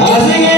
असे गाविचार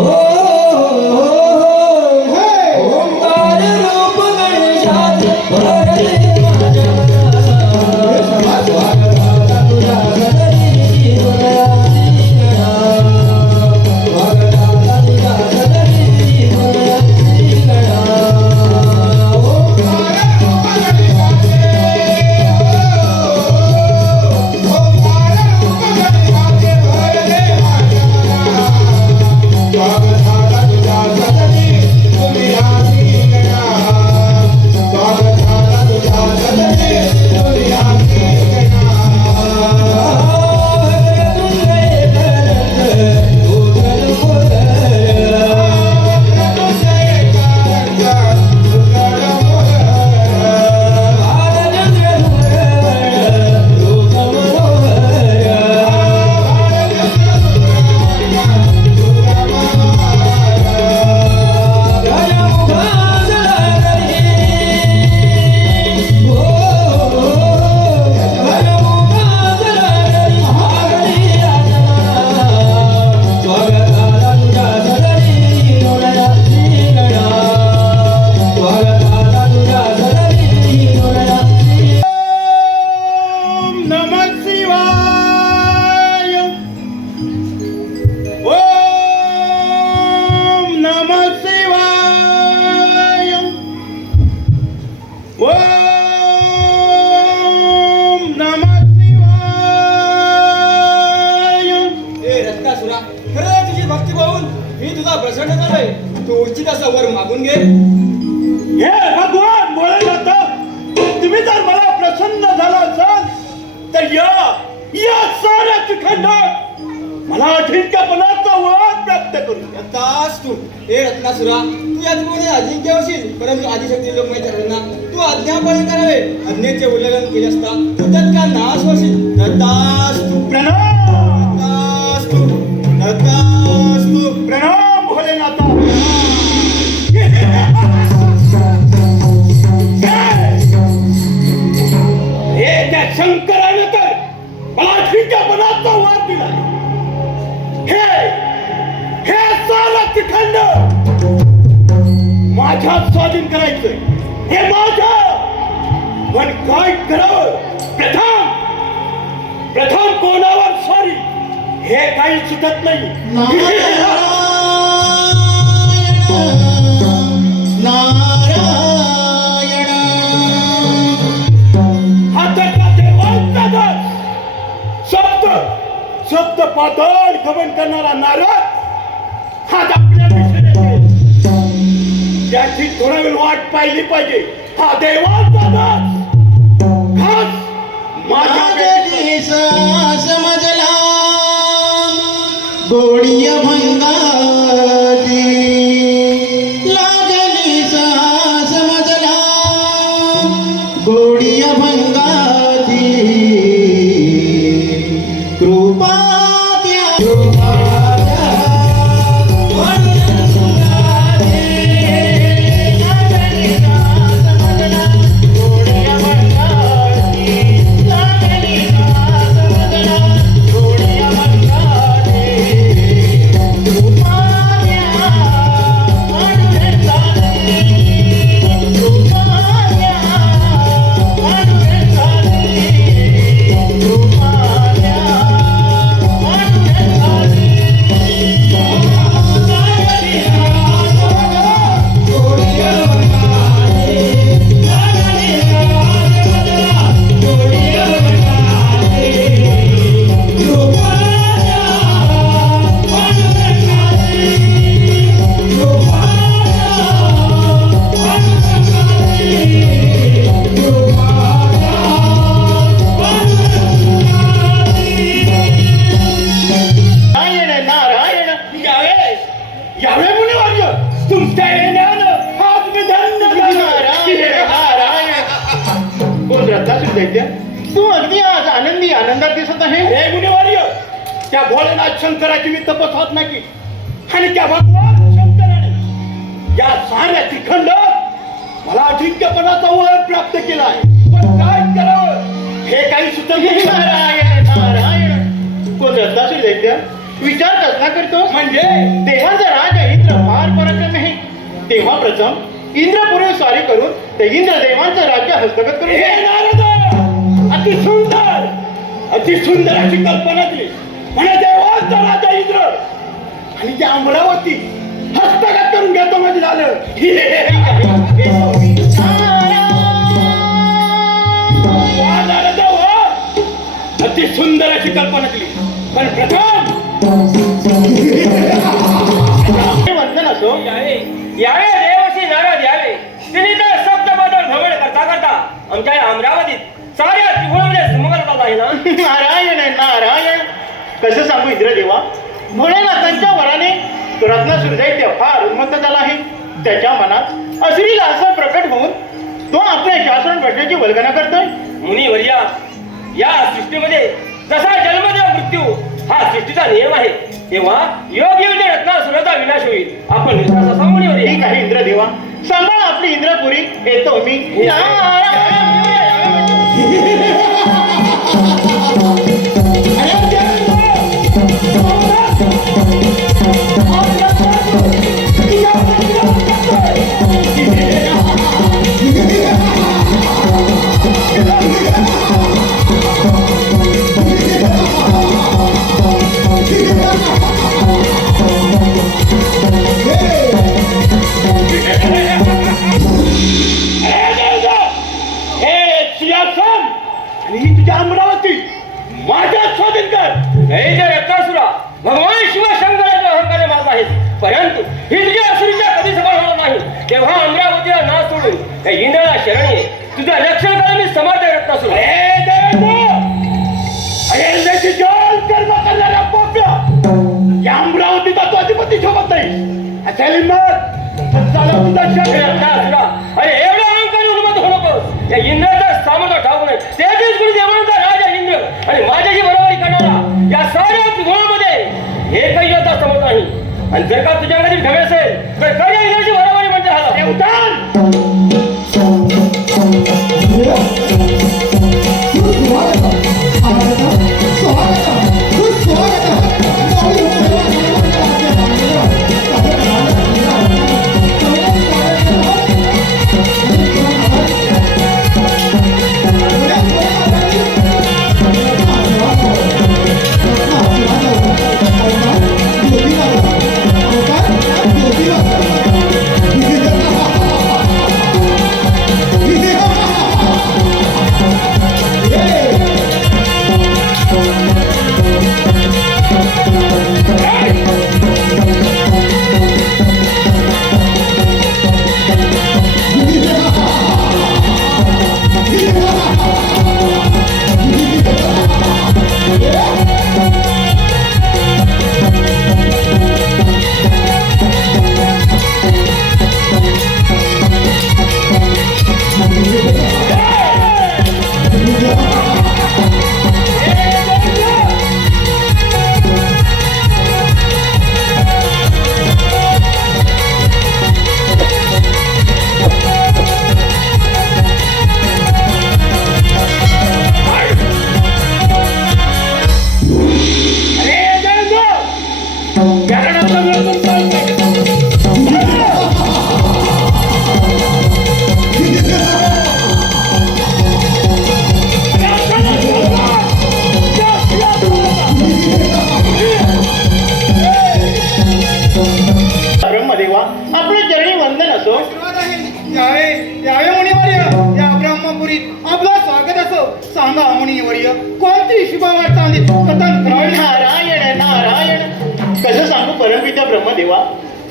Oh. प्राप्त तू हे रत्नासुरा तू अजिंक्य होशील परंतु आदिशक्ती लोक माहिती राहिले ना तू आज्ञापालन करावे. आज्ञेचे उल्लंघन केले असता तू का नाश होशील. नतास तू प्रणाम! नतास तू माझ्या स्वाधीन करायचंय. हे माझ्या पण काय करावं प्रथम. प्रथम कोणावर सॉरी हे काही सुचत नाही. हाताचा सप्त. सप्त पातळ गमन करणारा नारळ. त्याची थोडा वेळ वाट पाहिली पाहिजे हा देवांचा दास खास माझ्या. समजला गोडीय दैत्य तू अगदी आज आनंदी आनंदात दिसत आहे. हे मुनी वर्य त्या भोलेनाथ शंकराची मी तपस होत नाही. आणि त्या भगवान शंकराने या साऱ्या त्रिखंड मला अजिंक्यपणाचा वर प्राप्त केला आहे. पण काय करावं? हे काही सुचत नाही. नारायण नारायण. कोण दैत्य? विचार कसला करतो. म्हणजे? देवाचा राजा इंद्र फार पराक्रम आहे तेव्हा प्रथम इंद्रपुरी स्वारी करून ते इंद्र देवांचं राज्य हस्तगत करून हे नारद! अति सुंदर अति सुंदर अशी कल्पना दिली. म्हणे देवांचा राजा इंद्र आणि त्या अमरावती हस्तगत करून घेतो म्हणजे झालं. वा नारद वा. अति सुंदर अशी कल्पना केली पण प्रथम वंदन असो? यावे यावे देवशी नारद यावे तिने तर सप्तपदर भ्रमण करता करता आमच्या या अमरावतीत साऱ्या त्रिभुवनामध्ये सुमंगल आहे ना? नारायण नारायण. कसं सांगू इंद्रदेवा भोलेनाथांच्या वराने तो रत्नासूर दैत्य फार उन्मत्त झाला आहे. त्याच्या मनात अश्लील असं प्रकट होऊन तो आपल्या शासन प्रश्नाची वल्गना करतोय. मुनिवर्या या सृष्टीमध्ये जसा जन्मदेव मृत्यू हा सृष्टीचा नियम आहे. तेव्हा योग्य विजय रत्नासुराचा विनाश होईल. आपण निर्धार असा मुनिवर्या. ठीक आहे इंद्रदेवा सांभाळ आपली इंद्रपुरी. येतो मी.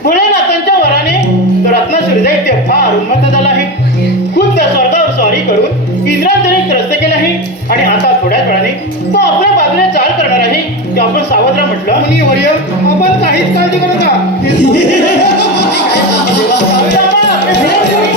कुणानाथांच्या वराने रत्नासुरीचा इथे फार उन्मत्त झाला आहे. खुद्द स्वर्गावर स्वारी करून इंद्रांतरी त्रस्त केला आहे. आणि आता थोड्याच वेळाने तो आपल्या बाजूने चाल करणार आहे. की आपण सावधरा म्हटलं. मुनी वर्य आपण काहीच काळजी करू का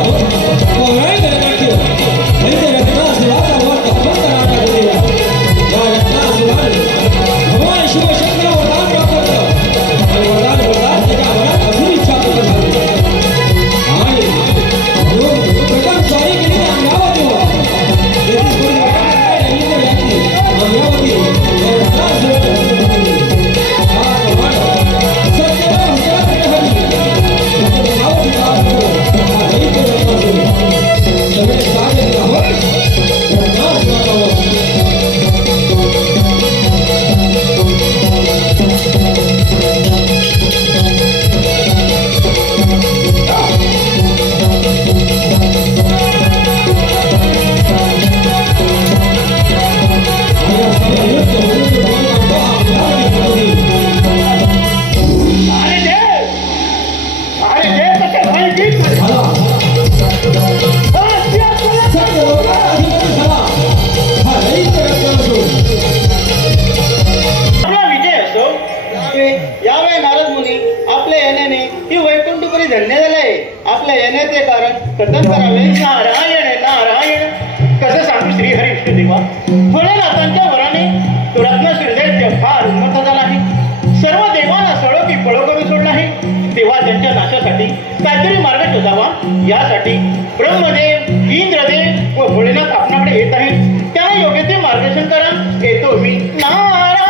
यासाठी ब्रह्मदेव इंद्रदेव व भोलेनाथ आपणाकडे येत आहेत. त्यांना योग्य ते मार्गदर्शन करा. येतो मी. नारायण!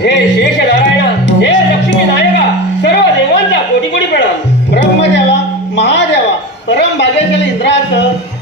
हे शेष नारायण हे लक्ष्मी नायका सर्व देवांचा कोटी कोटी प्रणाम. ब्रह्मदेवा महादेवा परम भाग्यशाली इंद्रार्थ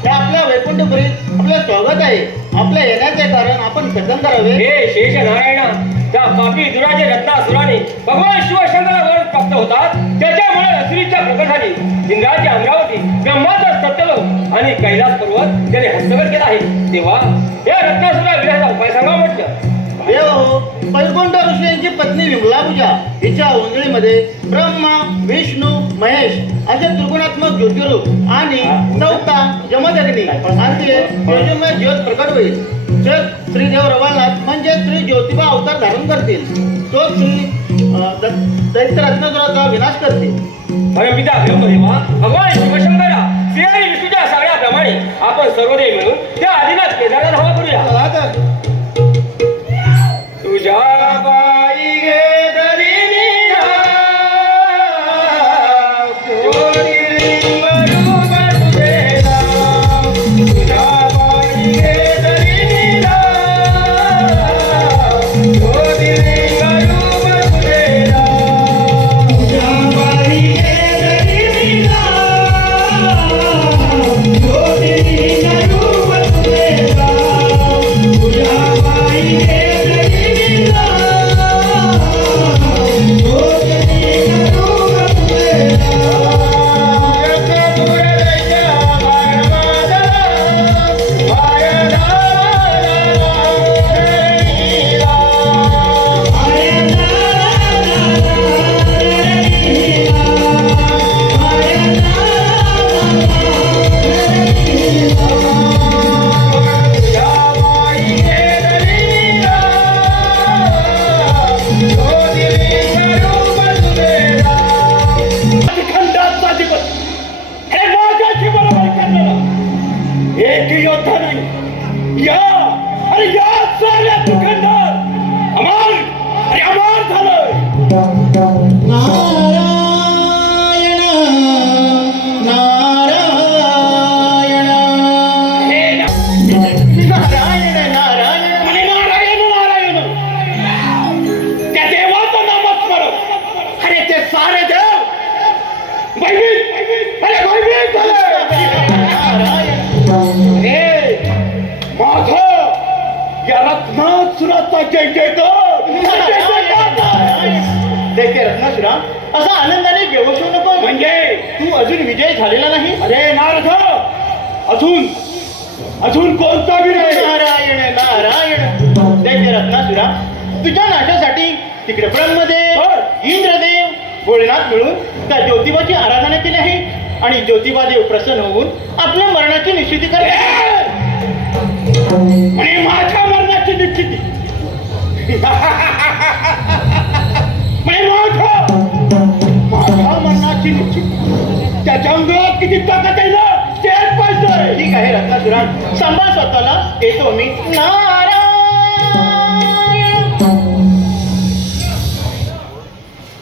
हे आपल्या वैकुंठपुरीत आपलं स्वागत आहे. आपल्या येण्याचे कारण आपण कथन करावे. हे शेष नारायण त्या पापी दुराजे रत्नासुराने भगवान शिवशंकरा वर प्राप्त होतात. त्याच्यामुळे असुरीच्या प्रकटाने इंद्राची अमरावती ब्रह्माचा सत्यलोक आणि कैलास पर्वत त्याने हस्तगत केला आहे. तेव्हा या रत्नासुरा विराचा उपाय सांगा म्हटलं. देव वैकुंठ ऋषी यांची पत्नी विमलापूजा हिच्या ओंजळीमध्ये ब्रह्मा विष्णू महेश असे त्रिगुणात्मक ज्योतिरूप आणि चौथा जमदग्नी ते तेजोमय ज्योत प्रकट होईल. जग श्रीदेव रवानाथ म्हणजे श्री ज्योतिबा अवतार धारण करतील. तो श्री अं, द- दैत्यरत्नसुराचा विनाश करतील. परमपिता ब्रह्मदेवा भगवान शिवशंकरा श्री आणि विष्णूच्या सगळ्याप्रमाणे आपण सर्वदेव मिळून त्या आदिनाथ केदारला धावा करूया. चला तर. जय जय दैत्य रत्नासुरा असा आनंदाने होऊ नको. म्हणजे? तू अजून विजय झालेला नाही? अरे नारद! अजून? अजून कोणता विजय? नारायण नारायण. दैत्य रत्नासुरा तुझ्या नाशासाठी तिकडे ब्रह्मदेव इंद्रदेव भोलेनाथ मिळून त्या ज्योतिबाची आराधना केली आहे. आणि ज्योतिबा देव प्रसन्न होऊन आपल्या मरणाची निश्चिती करते. आणि माझ्या मरणाची निश्चिती. म्हणजे माझ्या माझ्या निश्चिती त्याच्या अंगात किती ताकद आहे ना? तेच पाहिजे. ठीक आहे रत्नासुरा सांभाळ स्वतःला. येतो मी. नारायण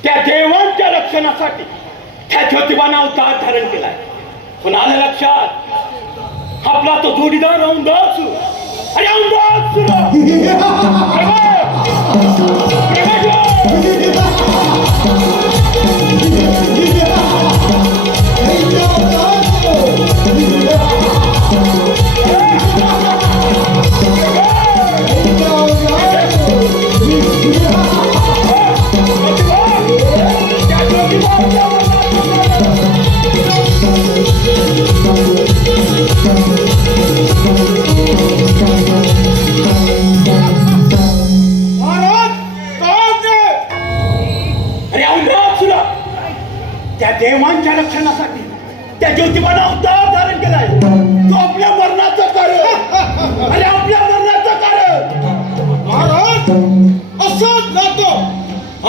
त्या देवांच्या रक्षणासाठी त्या ज्योतिबानं अवतार धारण केलाय. पण आलं लक्षात. आपला तो जोडीदार औंदाज अरे औंदाज सुरा अरे देवांच्या रक्षणासाठी. त्या ज्योतिबानं अवतार धारण केलाय. तो आपल्या मरणाचं कारण. अरे आपल्या मरणाचं कारण. महाराज असंच जातो.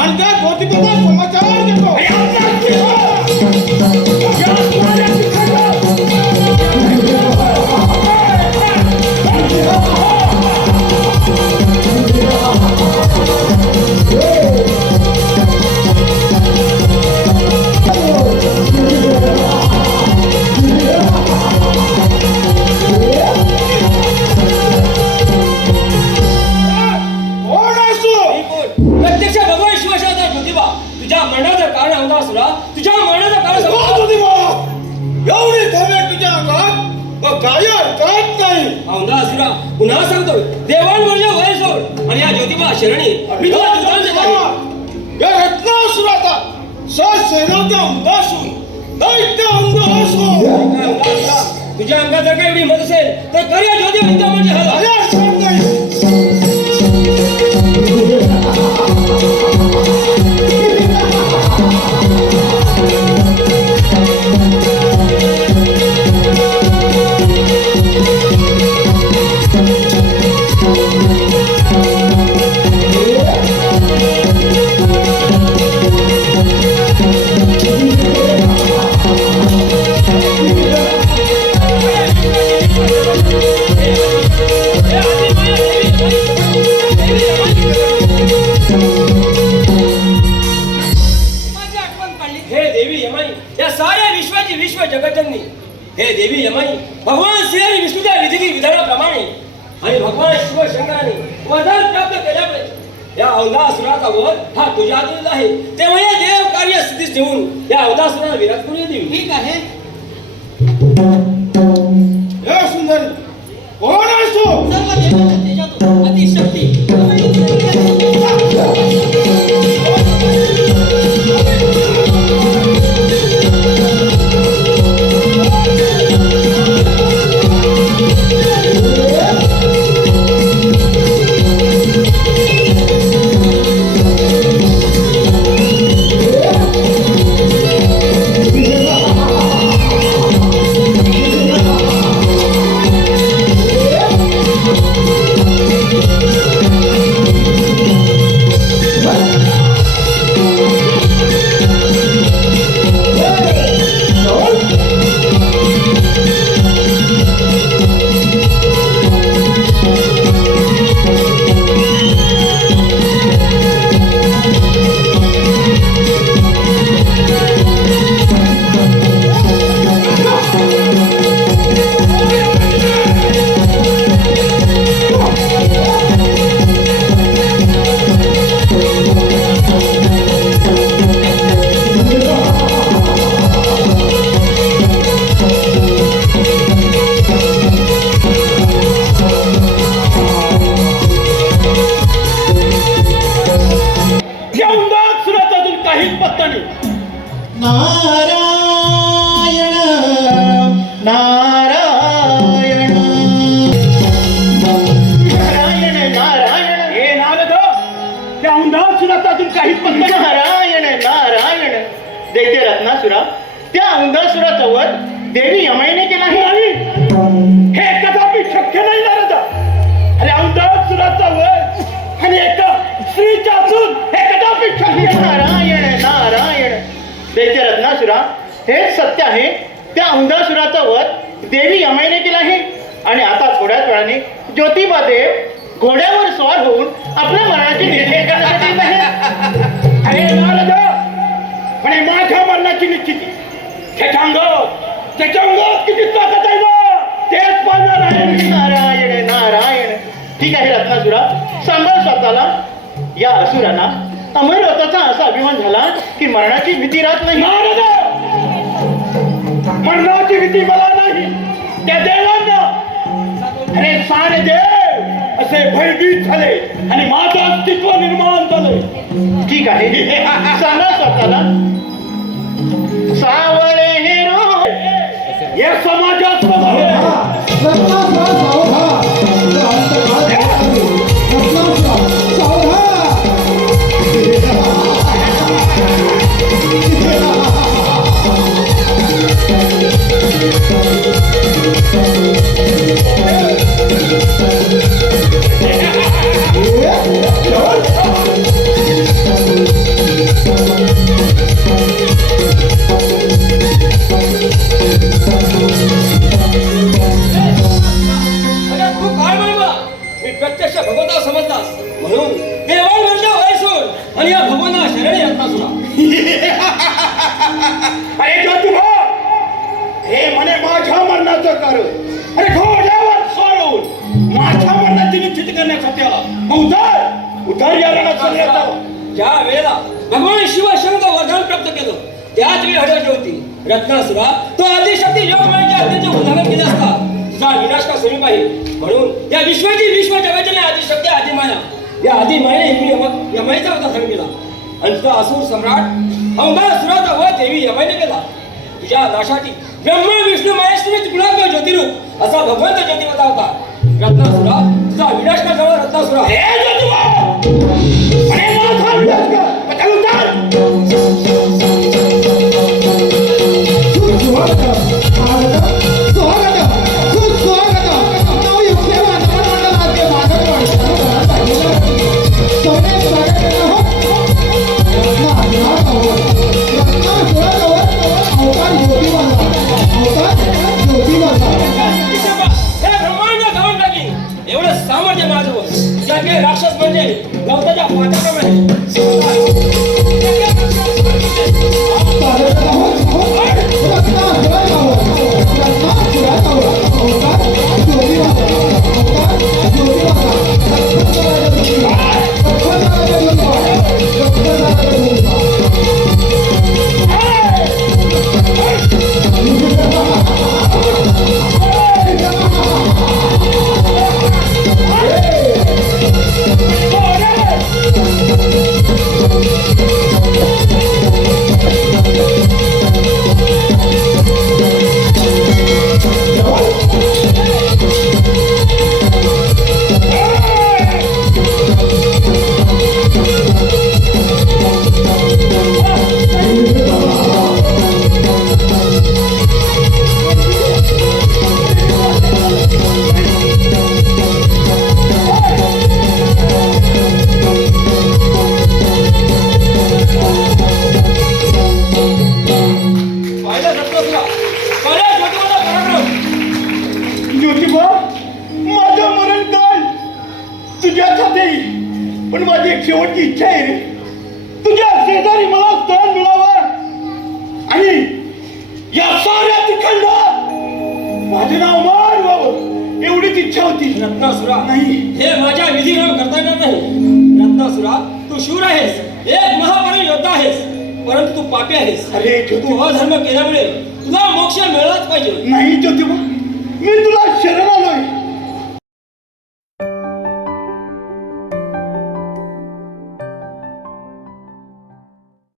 आणि त्या ज्योतिबाचा समाचार घेतो तुझ्या अंगात जर काही एवढी हिंमत असेल तर कर या ज्योतिबा हे देवी यमाई. भगवान श्री आणि विष्णूच्या विधी विधानाप्रमाणे. आणि भगवान शिव शंकराने वरदान प्राप्त केल्यामुळे या अवधासुराचा वध हा तुझ्या हातून आहे. तेव्हा या देव कार्य स्थितीस ठेवून या अवधासुराला विराट करून देवी ठीक आहे. कदापि नारायण नारायण. दैत्य रत्नासुरा हे सत्य आहे. त्या अंधासुराचा वध देवी यमाईने केला आहे. आणि आता थोड्याच वेळाने ज्योतिबा देव घोड्यावर स्वार होऊन आपल्या मरणाची निर्णय करण्यासाठी येत आहेत. अरे नारद म्हणे माझ्या मरणाची निश्चिती. त्याच्यांग त्याच्यांग किती ताकद आहे तेच पाहणार आहे नारायण नारायण. ठीक आहे रत्नासुरा सांभाळ स्वतःला. या असुरांना अमरवताचा असा अभिमान झाला की मरणाची भीती राहत नाही. मरणाची भीती मला नाही. त्या देवांना. अरे सारे देव असे भयभीत झाले आणि माझं अस्तित्व निर्माण झालं. ठीक आहे. सांगा स्वतःला. सावळे हेरो केला. भगवान शिव शंकर वरदान प्राप्त केलं. त्याच वेळी हडवली होती. रत्नासुरा तो आदिशक्ती योग म्हणजे अग्नीचे उल्लंघन केले असता. तुझा विनाश का स्वरूप आहे म्हणून या विश्वाची विश्व जगाची नाही आदिशक्ती आदिमाया. या आधी मायाने यम यमाईचा होता संग केला आणि तुझा असूर सम्राट अंबासुराचा वध देवी यमाईने केला. तुझ्या नाशाची ब्रह्मा विष्णू महेश्वरी गुणात्मक ज्योतिरूप असा भगवंत ज्योतिवता होता. रत्नासुरा तुझा विनाश का जवळ रत्नासुरा? हे ज्योतिबा एवढं माझं ज्याचे राक्षस म्हणजे गवताच्या पाठाप्रमाणे